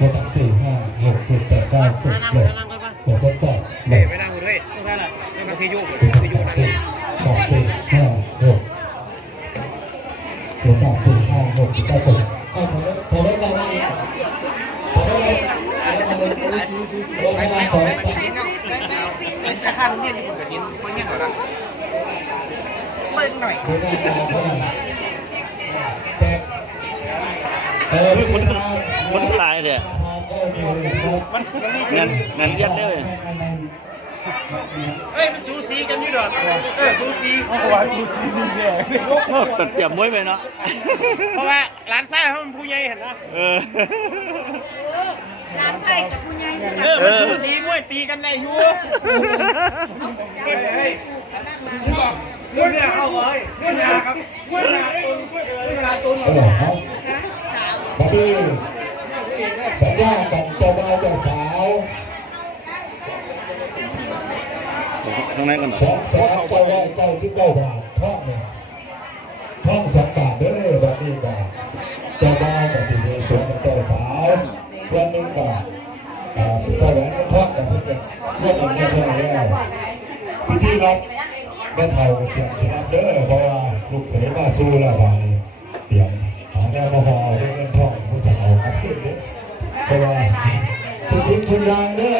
ระดับ4 5 6 7 8 9 10เลยเดี๋ยวทดสอบเลย ไปนั่งด้วยไม่ใช่หรอไม่มาที่ยุบ ระดับ4 3 4 5 6ระดับ4 5 6 7 9 10ขอได้ไหมขอได้ไหมไปออกไปกินนิดเนาะไปสาขาโรงเรียนที่ผมกับนิดเพิ่งเงี้ยก่อนละเพิ่งหน่อยคนตายเลยเงินเรียนเลย เอ้ยมันสูสีกันนี่ดอกสูสี เพราะว่าซูซีนี่แย่ตัดเตรียมมวยไปเนาะ เพราะว่าร้านไส้เขาเป็นผู้ใหญ่เห็นนะ ร้านไทยกับผู้ใหญ่ มันสูสีมวยตีกันได้อยู่เฮ้ยเรื่องเนี่ยเข้าเลยเรื่องเนี่ยครับเรื่องเนี่ยตุนครับบัดนี้สัญญากันเจ้าบ่าวเจ้าสาว ตรงไหนกัน 2,999 บาทท่องเนี่ยท่องสังกัดเด้อบัดนี้ก็เจ้าบ่าวกับที่เสวนเจ้าสาวส่วนหนึ่งก็เจ้าแหวนก็ท่องกับเพื่อนร่วมกันเรียบร้อยแล้วพิธีรับแม่เฒ่าก็เตรียมชนะเด้อเพราะว่าลูกเขยมาสู้แล้วบางนี้เตรียมหาแนวมาห่อด้วยเงินทองผู้จะเอาครับขึ้นเด้อเพราะว่าทุกชิ้นทุกอย่างเด้อ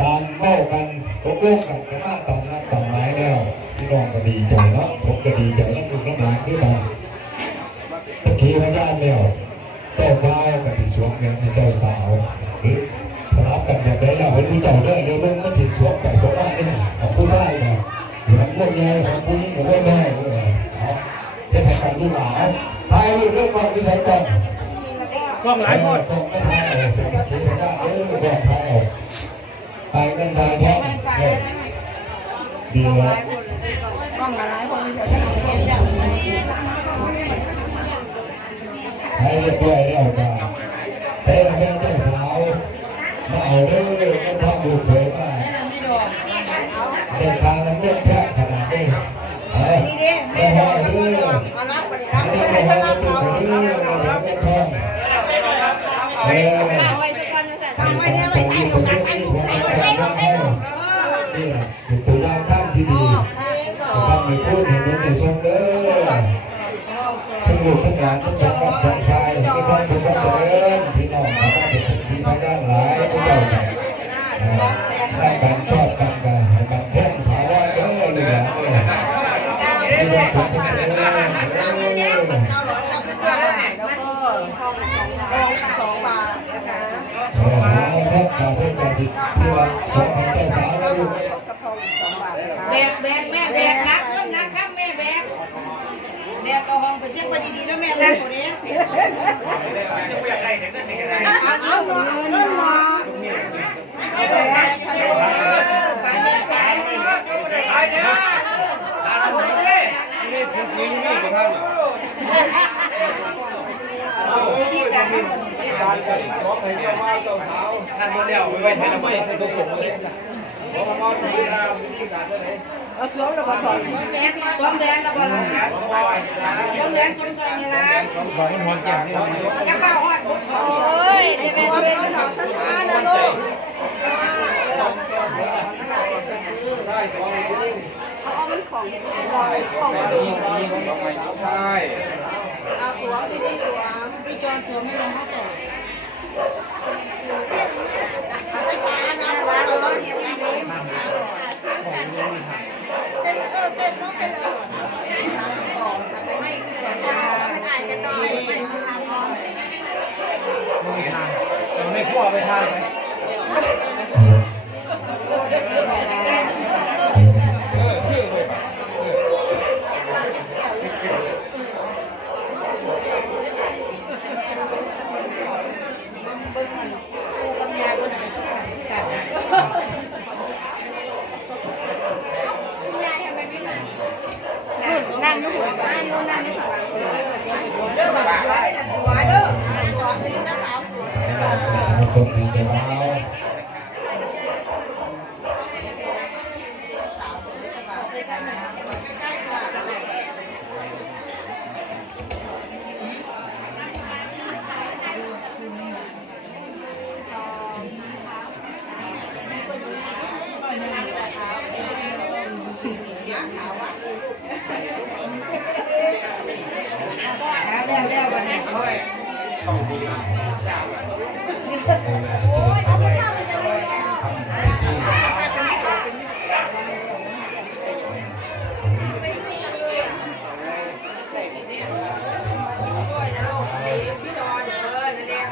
ตามเมากันตกลงกันกันมาตามนัดตามหมายแล้วพี่น้องก็ดีใจเนาะผมก็ดีใจแล้วลูกน้ำหลานด้วยกันตะกี้พยานแล้วเจ้าบ่าวกับที่สวมเงินที่เจ้าสาวหรือรับกันแบบไหนแล้วเป็นผู้เจ้าเด้อเดี๋ยวมันมันสิสวมไปสวมมาเนี่ยของผู้ชายเนี่ยเหมือนพวกใหญ่ของผู้หญิงกับพวกน้อยจะทำการลูกหลานพายลูกเรื่องความวิสัยก่อนต้องหลายคนต้องไม่พายเป็นตะกี้พยานต้องพายพายกันพายท้องดีเลยให้เรียบร้อยแล้วกันใช้ระเบิดเจ้าสาวมาเอาเรื่องกันทำลูกเขยมาเดินทางน้ำเลือดแทบขนาดนี้ไม่พอเรื่องไม่พอมาตุ้มเรื่องแล้วกันทองตรงนี้ผมไม่ได้ผมไม่ได้ทำให้นี่เป็นตัวอย่างด้านที่ดีทำให้พูดเห็นในสมเด้อทั้งลูกทั้งหลานทั้งสองกับทั้งชายทั้งต้องสมบัติเจริญพี่น้องทำให้เป็นสักขีพยานหลายพระเจ้ากันรักกันชอบกันกันให้มันแท่งถาวรเด้อเลยนะพี่น้องสมบัติเจริญท่านการท่านการสิที่รักสองเจ้าสาวแล้วลูก แบกรักเริ่มนะครับแม่แบกเอาห้องไปเช็คไปดีๆแล้วแม่รักคนนี้เอาเงินมานั่นโมเดลไว้ให้เราไม่ใช่ตัวผมเลยเอาสวมแล้วก็สอนแบนแล้วก็ละสวมแบนคนก่อนเวลาจะเข้าหอดบุตรโอ้ยจะเป็นเวรหอช้าๆนะลูกเอามันของดีใช่เอาสวมที่นี่สวมพี่จอนสวมให้น้องเขาก่อนเอาช้าๆนะร้านเลยเต้นน้องเต้นเลยไม่ถ่ายกันหน่อยไม่ขั้วไปทานไหมนั่งอยู่หัวบ้านนั่งอยู่หัวเด้อแบบหัวเด้อหัวเป็นน้าสาวสวยคนดีเจ้าบ่าว แล้ววันนี้พี่นอนนั่นแหละ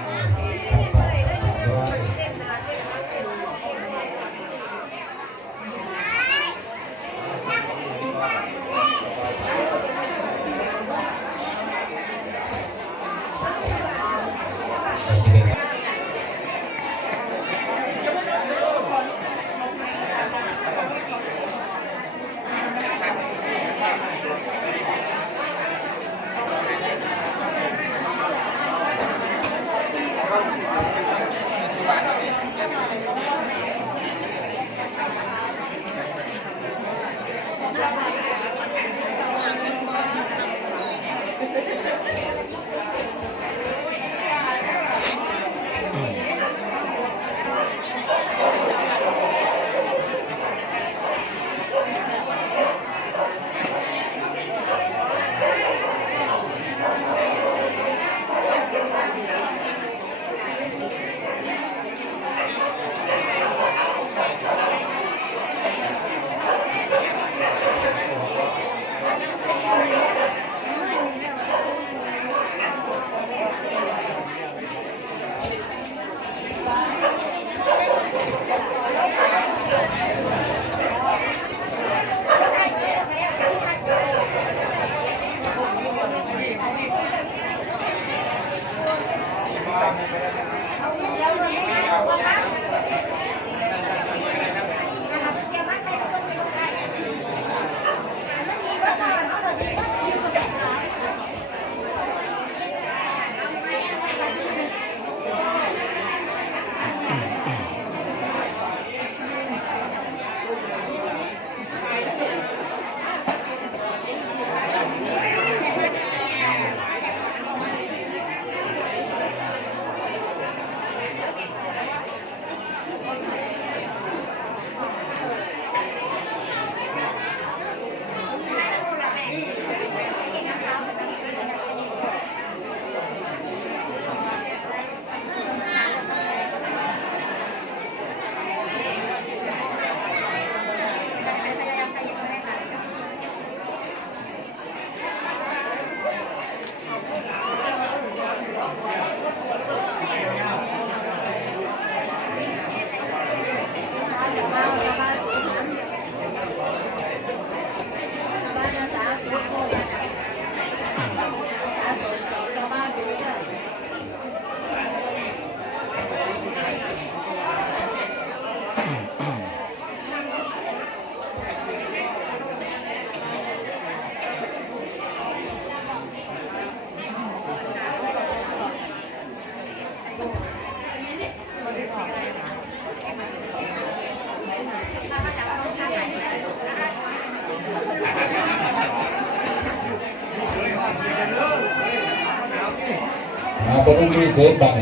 บรรลุมีเกิดบัง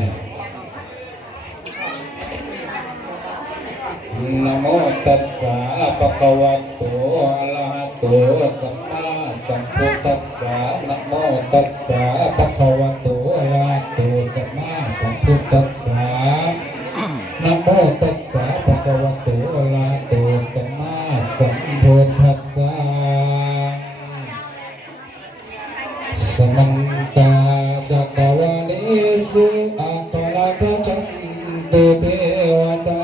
นะโมตัสสะภะคะวะโตอะระหะโตสัมมาสัมพุทธัสสะนะโมตัสสะภะคะวะโตอะระหะโตสัมมาสัมพุทธัสสะนะโมตัสสะภะคะวะโตอะระหะโตสัมมาสัมพุทธัสสะสมันตาจักรวาลิสุอัคคลาจันตุเทวตา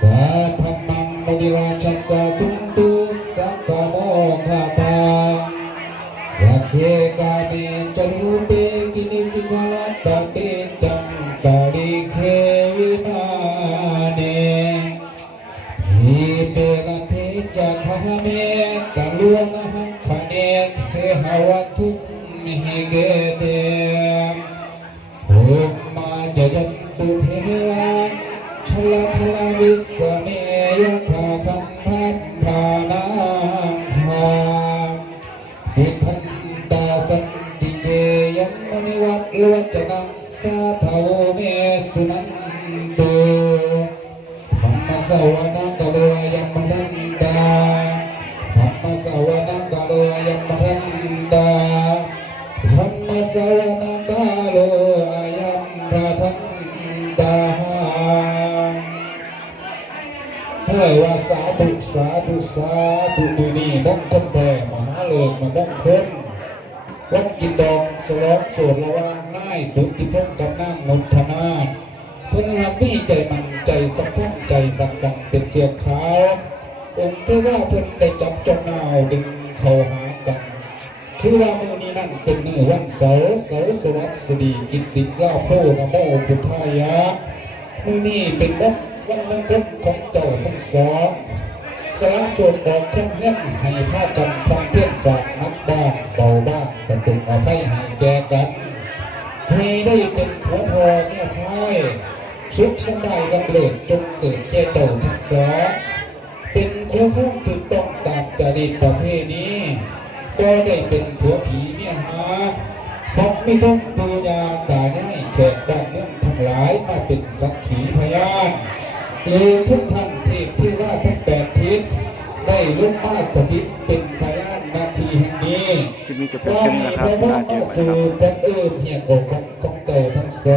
สัทธัมมังมุนิราชสะจุนตุสักขโมฆะตาสักเขกาเมจรูปเปกินิสิกลาตเตจังตาลิเควิมาเนทีเปละเทจักขะเมตะลวนะหังคะเนเทหะวัตถุมิเกเตโอมาจยันตุเทวาชลาชลาวิสเมยคาพันพันธานาคาติทันตาสันติเกยังมณิวัตลวัจนังสาทาวเมสุนันตุธรรมสวนาคโลยังมนันตาธรรมสวนาคโลยังมนันตาธร โลอายัมพาทันตาเฮ้ยว่าสาธุสาธุสาธุมือนี้มงคลแด่มหาเลิกมามงคลวันกินดองสลองโสดระวางนายสุทธิพงศ์กับนางนนทนาเพิ่นรักพี่ใจมันใจสัมพันธ์ใจกันกันเป็นเจียบขาวองค์เทว่าเพิ่นได้จับจองนาวดึงเข้าหากันคือว่ามือนี้นั่นเป็นมือวันเสาร์สวัสดีกิตติลาโพนโมพุทธายะมือนี้เป็นวันมงคลของเจ้าทั้งสองสละโสดออกข้างเงื่อนให้พากันทำเพียรสากนักบ้างเบาบ้างกระตุกอภัยให้แก่กันให้ได้เป็นผัวทอเนี่ยพายสุขสบายดำเนินจงเกิดแก่เจ้าทั้งสองเป็นคู่คู่ถูกต้องตามจริตประเพณีก็ได้เป็นผัวผีเนี่ยหาเพราะไม่ต้องปูยาตาให้แขกบ้านเมืองทั้งหลายมาเป็นสักขีพยานหรือทุกท่านเทพที่ว่าทั้งแปดทิศได้ลุกมาสถิตเป็นพยานนาทีแห่งนี้ คลิปนี้จะเป็นแค่นี้นะครับ ว่ามีพระ น่าเจอ มา ไหมค สู่ รับ กันเอื้อเหียนอกของเต่าทั้งสอง